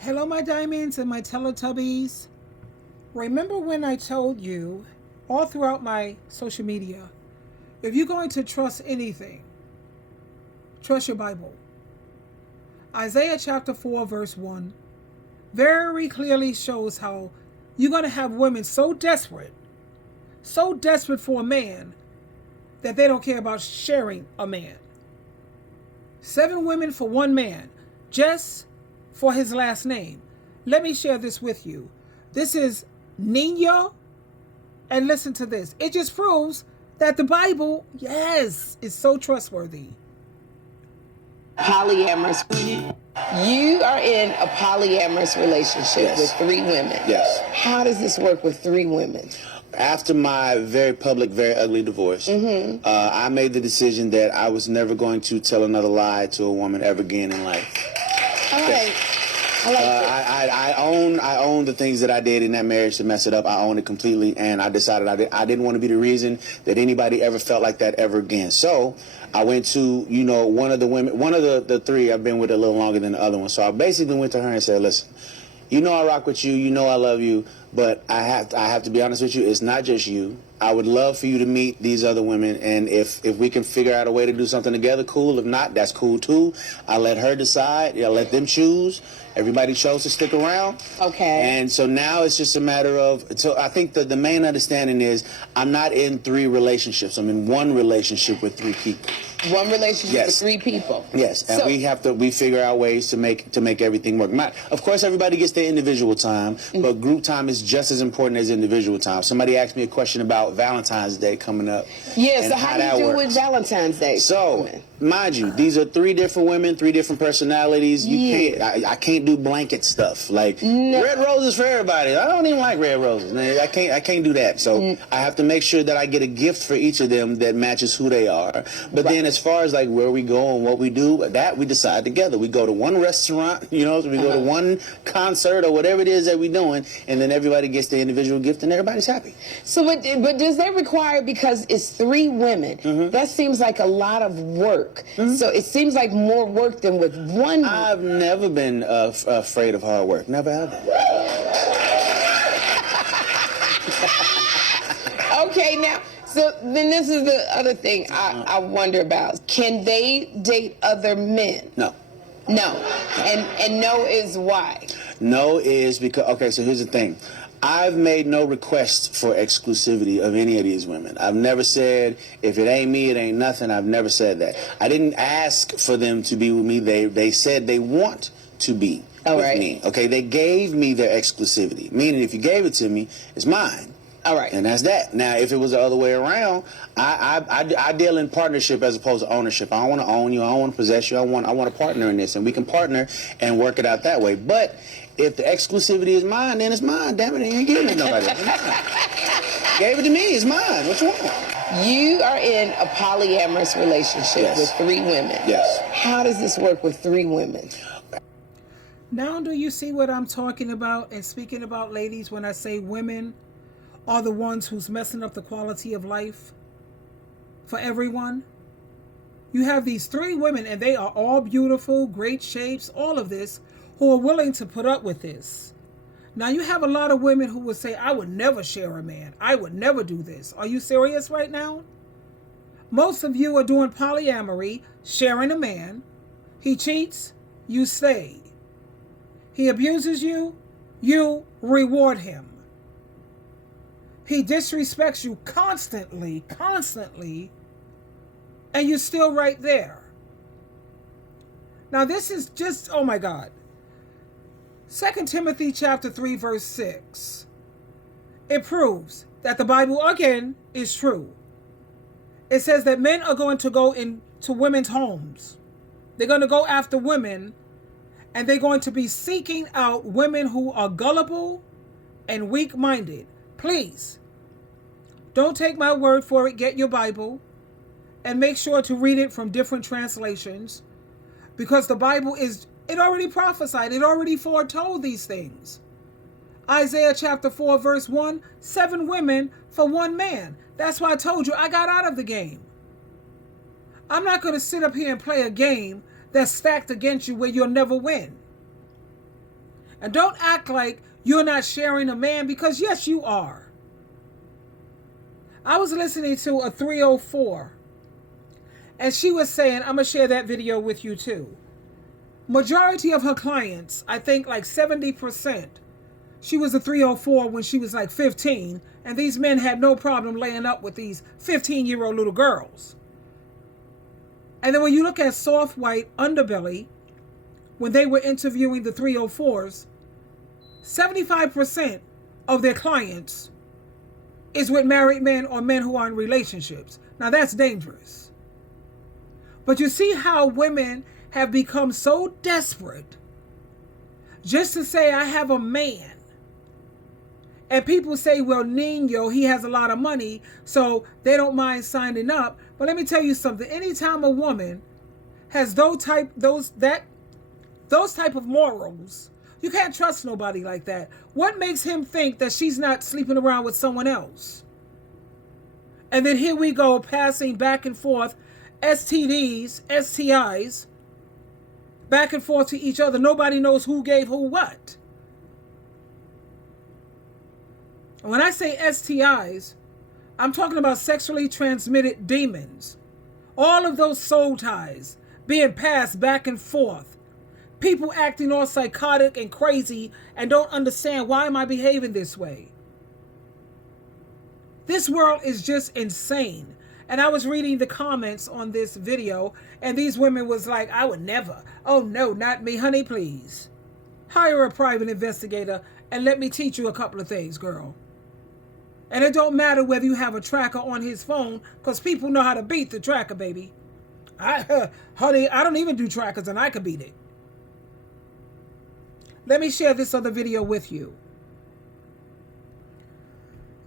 Hello, my diamonds and my Teletubbies. Remember when I told you all throughout my social media, if you're going to trust anything, trust your Bible. Isaiah chapter 4, verse 1 very clearly shows how you're going to have women so desperate for a man that they don't care about sharing a man. 7 women for one man, just for his last name. Let me share this with you. This is Nino, and listen to this. It just proves that the Bible, yes, is so trustworthy. Polyamorous. You are in a polyamorous relationship with 3 women. Yes. How does this work with 3 women? After my very public, very ugly divorce, I made the decision that I was never going to tell another lie to a woman ever again in life. All right. I like it. I own the things that I did in that marriage to mess it up. I own it completely, and I decided I didn't want to be the reason that anybody ever felt like that ever again. So I went to, one of the women, one of the 3 I've been with a little longer than the other one. So I basically went to her and said, listen, I rock with you, I love you, but I have to be honest with you, it's not just you. I would love for you to meet these other women, and if we can figure out a way to do something together, cool. If not, that's cool too. I let her decide. I let them choose. Everybody chose to stick around. Okay. And so now it's just a matter of, so I think the main understanding is I'm not in 3 relationships. I'm in 1 relationship with 3 people. 1 relationship Yes. with 3 people. Yes, and So- we figure out ways to make everything work. Of course, everybody gets their individual time, but group time is just as important as individual time. Somebody asked me a question about Valentine's Day coming up. Yeah, and so how do that you do works. with Valentine's Day? So, mind you, these are 3 different women, 3 different personalities. I can't do blanket stuff like red roses for everybody. I don't even like red roses. I can't do that. So I have to make sure that I get a gift for each of them that matches who they are. But then as far as like where we go and what we do, that we decide together. We go to 1 restaurant, so we go to 1 concert or whatever it is that we're doing, and then everybody gets their individual gift and everybody's happy. So, but does that require, because it's 3 women, that seems like a lot of work. So it seems like more work than with 1. I've never been afraid of hard work. Never ever. Okay, now, so then this is the other thing I wonder about. Can they date other men? No. No. And no is why? No is because, okay, so here's the thing. I've made no request for exclusivity of any of these women. I've never said, if it ain't me, it ain't nothing. I've never said that. I didn't ask for them to be with me. They said they want to be with me. Okay, they gave me their exclusivity, meaning if you gave it to me, it's mine. All right. And that's that. Now, if it was the other way around, I deal in partnership as opposed to ownership. I don't want to own you. I don't want to possess you. I want a partner in this, and we can partner and work it out that way. But if the exclusivity is mine, then it's mine. Damn it, I ain't giving it to nobody. Gave it to me. It's mine. What you want? You are in a polyamorous relationship with 3 women. Yes. How does this work with 3 women? Now, do you see what I'm talking about and speaking about, ladies, when I say women are the ones who's messing up the quality of life for everyone? You have these 3 women, and they are all beautiful, great shapes, all of this, who are willing to put up with this. Now, you have a lot of women who would say, I would never share a man. I would never do this. Are you serious right now? Most of you are doing polyamory, sharing a man. He cheats, you stay. He abuses you, you reward him. He disrespects you constantly, and you're still right there. Now, this is just, oh my God. 2 Timothy chapter 3, verse 6. It proves that the Bible, again, is true. It says that men are going to go into women's homes. They're going to go after women, and they're going to be seeking out women who are gullible and weak-minded. Please, don't take my word for it. Get your Bible and make sure to read it from different translations, because the Bible it already prophesied. It already foretold these things. Isaiah chapter 4, verse 1, 7 women for 1 man. That's why I told you I got out of the game. I'm not going to sit up here and play a game that's stacked against you where you'll never win. And don't act like you're not sharing a man, because yes, you are. I was listening to a 304, and she was saying, I'm going to share that video with you too. Majority of her clients, I think like 70%, she was a 304 when she was like 15, and these men had no problem laying up with these 15-year-old little girls. And then when you look at soft white underbelly, when they were interviewing the 304s, 75% of their clients is with married men or men who are in relationships. Now that's dangerous. But you see how women have become so desperate just to say, I have a man. And people say, well, Nino, he has a lot of money, so they don't mind signing up. But let me tell you something. Anytime a woman has those type of morals, you can't trust nobody like that. What makes him think that she's not sleeping around with someone else? And then here we go, passing back and forth STDs, STIs, back and forth to each other. Nobody knows who gave who what. When I say STIs, I'm talking about sexually transmitted demons. All of those soul ties being passed back and forth. People acting all psychotic and crazy and don't understand, why am I behaving this way? This world is just insane. And I was reading the comments on this video, and these women was like, I would never. Oh no, not me, honey, please. Hire a private investigator and let me teach you a couple of things, girl. And it don't matter whether you have a tracker on his phone, because people know how to beat the tracker, baby. Honey, I don't even do trackers, and I could beat it. Let me share this other video with you.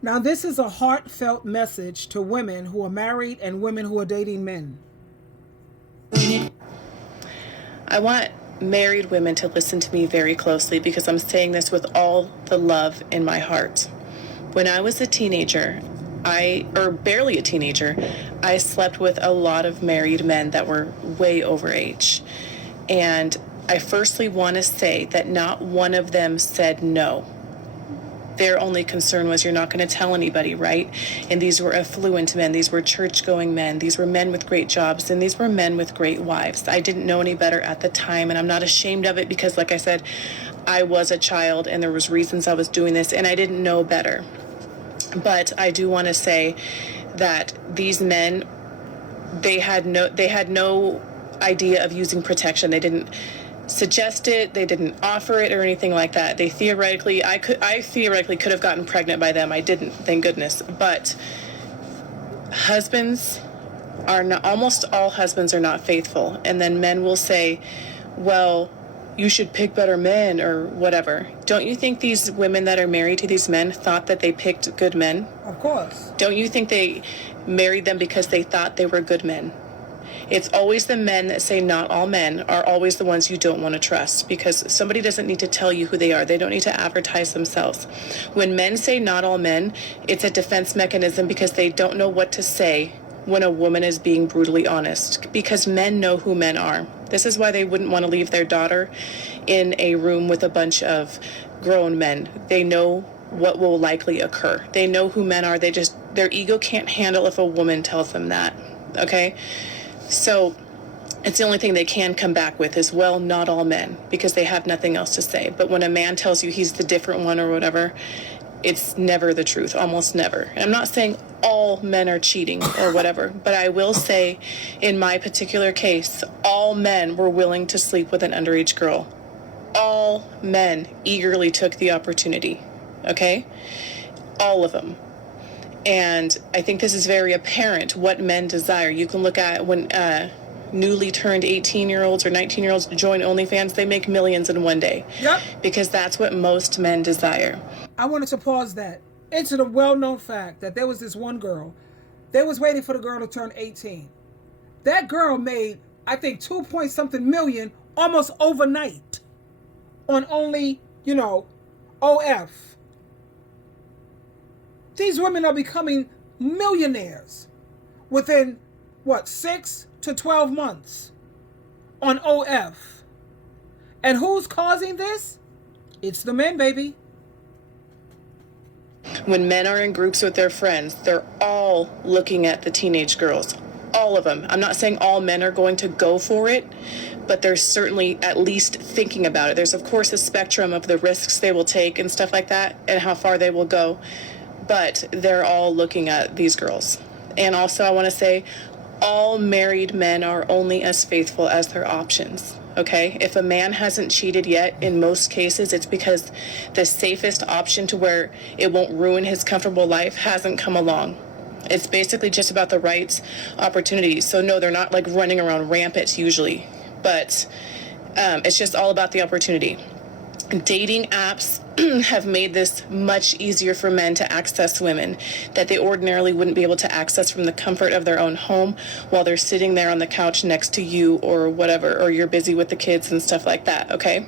Now, this is a heartfelt message to women who are married and women who are dating men. I want married women to listen to me very closely, because I'm saying this with all the love in my heart. When I was a teenager, barely a teenager, I slept with a lot of married men that were way over age. And I firstly want to say that not one of them said no. Their only concern was, you're not going to tell anybody, right? And these were affluent men. These were church-going men. These were men with great jobs. And these were men with great wives. I didn't know any better at the time, and I'm not ashamed of it, because, like I said, I was a child and there was reasons I was doing this, and I didn't know better. But I do want to say that these men, they had no idea of using protection. They didn't suggest it, they didn't offer it or anything like that. I theoretically could have gotten pregnant by them. I didn't, thank goodness. But husbands are not, almost all husbands are not faithful. And then men will say, well, you should pick better men or whatever. Don't you think these women that are married to these men thought that they picked good men? Of course. Don't you think they married them because they thought they were good men? It's always the men that say not all men are always the ones you don't want to trust, because somebody doesn't need to tell you who they are. They don't need to advertise themselves. When men say not all men, it's a defense mechanism, because they don't know what to say when a woman is being brutally honest, because men know who men are. This is why they wouldn't want to leave their daughter in a room with a bunch of grown men. They know what will likely occur. They know who men are. Their ego can't handle if a woman tells them that. Okay? So it's the only thing they can come back with is, well, not all men, because they have nothing else to say. But when a man tells you he's the different one or whatever, it's never the truth, almost never. And I'm not saying all men are cheating or whatever, but I will say in my particular case, all men were willing to sleep with an underage girl. All men eagerly took the opportunity, okay? All of them. And I think this is very apparent what men desire. You can look at when newly turned 18-year-olds or 19-year-olds join OnlyFans, they make millions in one day. Yep. Because that's what most men desire. I wanted to pause that. Into the well-known fact that there was this one girl. They was waiting for the girl to turn 18. That girl made, I think, 2-point-something million almost overnight on only, OF. These women are becoming millionaires within, 6 to 12 months on OF. And who's causing this? It's the men, baby. When men are in groups with their friends, they're all looking at the teenage girls. All of them. I'm not saying all men are going to go for it, but they're certainly at least thinking about it. There's, of course, a spectrum of the risks they will take and stuff like that and how far they will go, but they're all looking at these girls. And also, I want to say, all married men are only as faithful as their options. Okay, if a man hasn't cheated yet, in most cases, it's because the safest option to where it won't ruin his comfortable life hasn't come along. It's basically just about the right opportunities. So no, they're not like running around rampant usually, but it's just all about the opportunity. Dating apps have made this much easier for men to access women that they ordinarily wouldn't be able to access from the comfort of their own home while they're sitting there on the couch next to you or whatever, or you're busy with the kids and stuff like that, okay?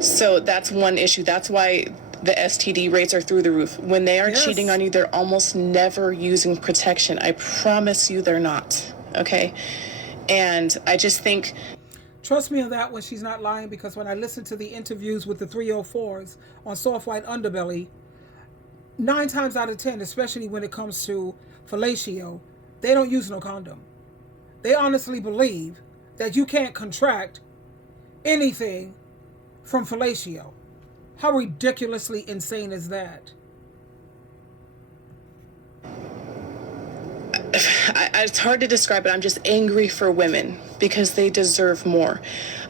So that's one issue. That's why the STD rates are through the roof. When they are cheating on you, they're almost never using protection. I promise you they're not, okay? And I just think... Trust me on that one, she's not lying, because when I listen to the interviews with the 304s on Soft White Underbelly, 9 times out of 10, especially when it comes to fellatio, they don't use no condom. They honestly believe that you can't contract anything from fellatio. How ridiculously insane is that? It's hard to describe it. I'm just angry for women because they deserve more.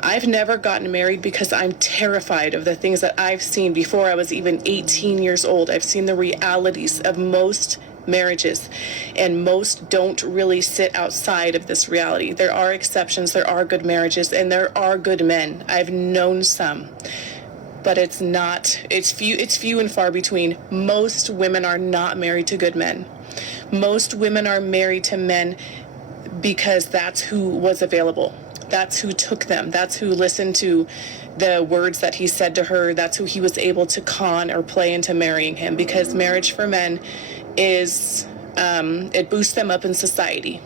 I've never gotten married because I'm terrified of the things that I've seen before I was even 18 years old. I've seen the realities of most marriages, and most don't really sit outside of this reality. There are exceptions, there are good marriages, and there are good men. I've known some, but it's few and far between. Most women are not married to good men. Most women are married to men because that's who was available. That's who took them. That's who listened to the words that he said to her. That's who he was able to con or play into marrying him, because marriage for men is, it boosts them up in society.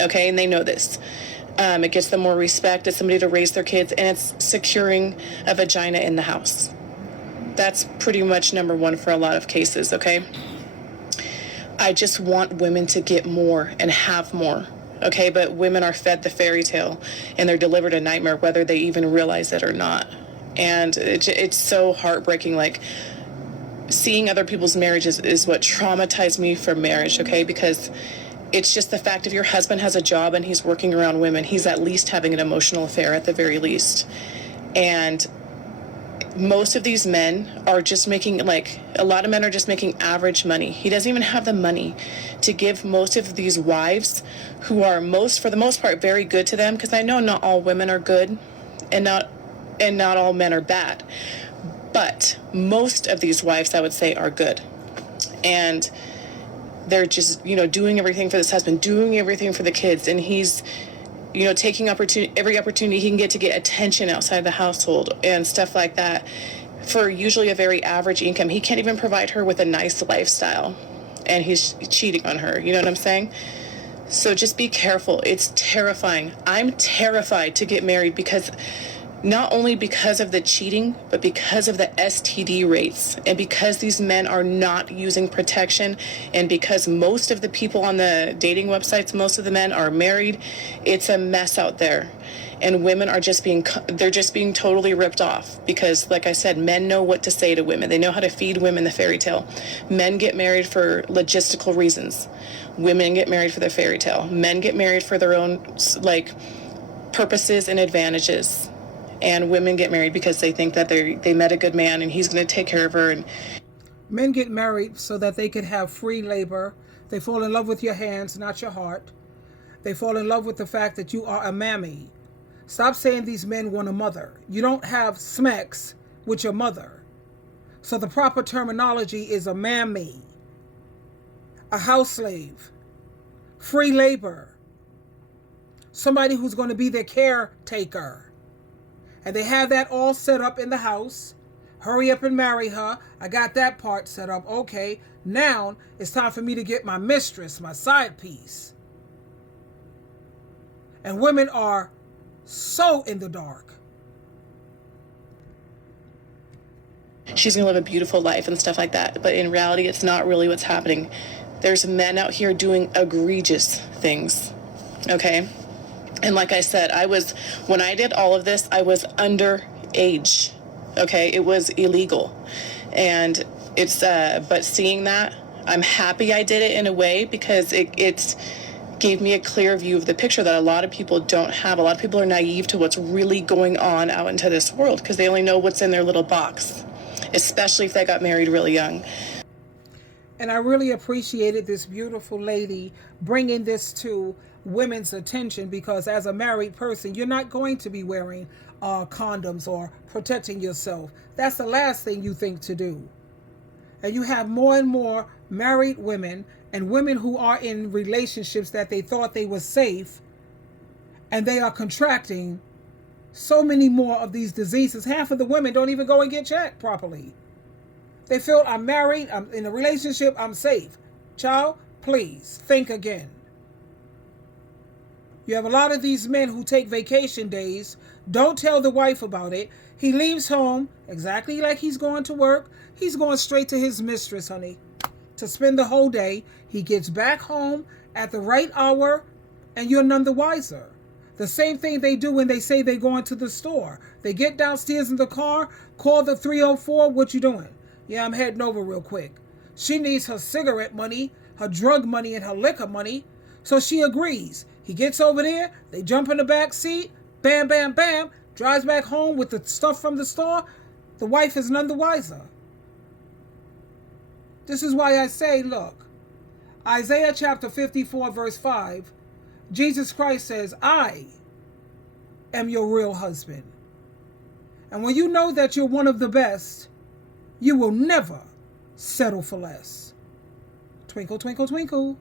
Okay, and they know this. It gets them more respect. It's somebody to raise their kids, and it's securing a vagina in the house. That's pretty much number one for a lot of cases, okay? I just want women to get more and have more, okay? But women are fed the fairy tale, and they're delivered a nightmare, whether they even realize it or not. And it's so heartbreaking. Like, seeing other people's marriages is what traumatized me for marriage, okay? Because it's just the fact if your husband has a job and he's working around women, he's at least having an emotional affair at the very least. And most of these men are just making, like, a lot of men are just making average money. He doesn't even have the money to give most of these wives, who are for the most part, very good to them, because I know not all women are good and not all men are bad. But most of these wives, I would say, are good. And they're just, doing everything for this husband, doing everything for the kids, and he's taking every opportunity he can get to get attention outside the household and stuff like that for usually a very average income. He can't even provide her with a nice lifestyle, and he's cheating on her. You know what I'm saying? So just be careful. It's terrifying. I'm terrified to get married, because not only because of the cheating, but because of the STD rates, and because these men are not using protection, and because most of the people on the dating websites, most of the men are married. It's a mess out there, and women are just being totally ripped off, because, like I said, men know what to say to women. They know how to feed women the fairy tale. Men get married for logistical reasons. Women get married for their fairy tale. Men get married for their own, purposes and advantages. And women get married because they think that they met a good man and he's going to take care of her. And men get married so that they can have free labor. They fall in love with your hands, not your heart. They fall in love with the fact that you are a mammy. Stop saying these men want a mother. You don't have smecks with your mother. So the proper terminology is a mammy, a house slave, free labor, somebody who's going to be their caretaker. And they have that all set up in the house. Hurry up and marry her. I got that part set up. Okay, now it's time for me to get my mistress, my side piece. And women are so in the dark. she's going to live a beautiful life and stuff like that. But in reality, it's not really what's happening. There's men out here doing egregious things, okay? And like I said, when I did all of this, I was underage, okay? It was illegal. And but seeing that, I'm happy I did it in a way, because it gave me a clear view of the picture that a lot of people don't have. A lot of people are naive to what's really going on out into this world, because they only know what's in their little box, especially if they got married really young. And I really appreciated this beautiful lady bringing this to women's attention, because as a married person, you're not going to be wearing condoms or protecting yourself. That's the last thing you think to do. And you have more and more married women and women who are in relationships that they thought they were safe, and they are contracting so many more of these diseases. Half of the women don't even go and get checked properly. They feel, I'm married, I'm in a relationship, I'm safe. Child, please think again. You have a lot of these men who take vacation days, don't tell the wife about it. He leaves home exactly like he's going to work. He's going straight to his mistress, honey, to spend the whole day. He gets back home at the right hour, and you're none the wiser. The same thing they do when they say they're going to the store. They get downstairs in the car, call the 304, what you doing? Yeah, I'm heading over real quick. She needs her cigarette money, her drug money, and her liquor money, so she agrees. He gets over there, they jump in the back seat, bam, bam, bam, drives back home with the stuff from the store. The wife is none the wiser. This is why I say, look, Isaiah chapter 54, verse 5, Jesus Christ says, I am your real husband. And when you know that you're one of the best, you will never settle for less. Twinkle, twinkle, twinkle.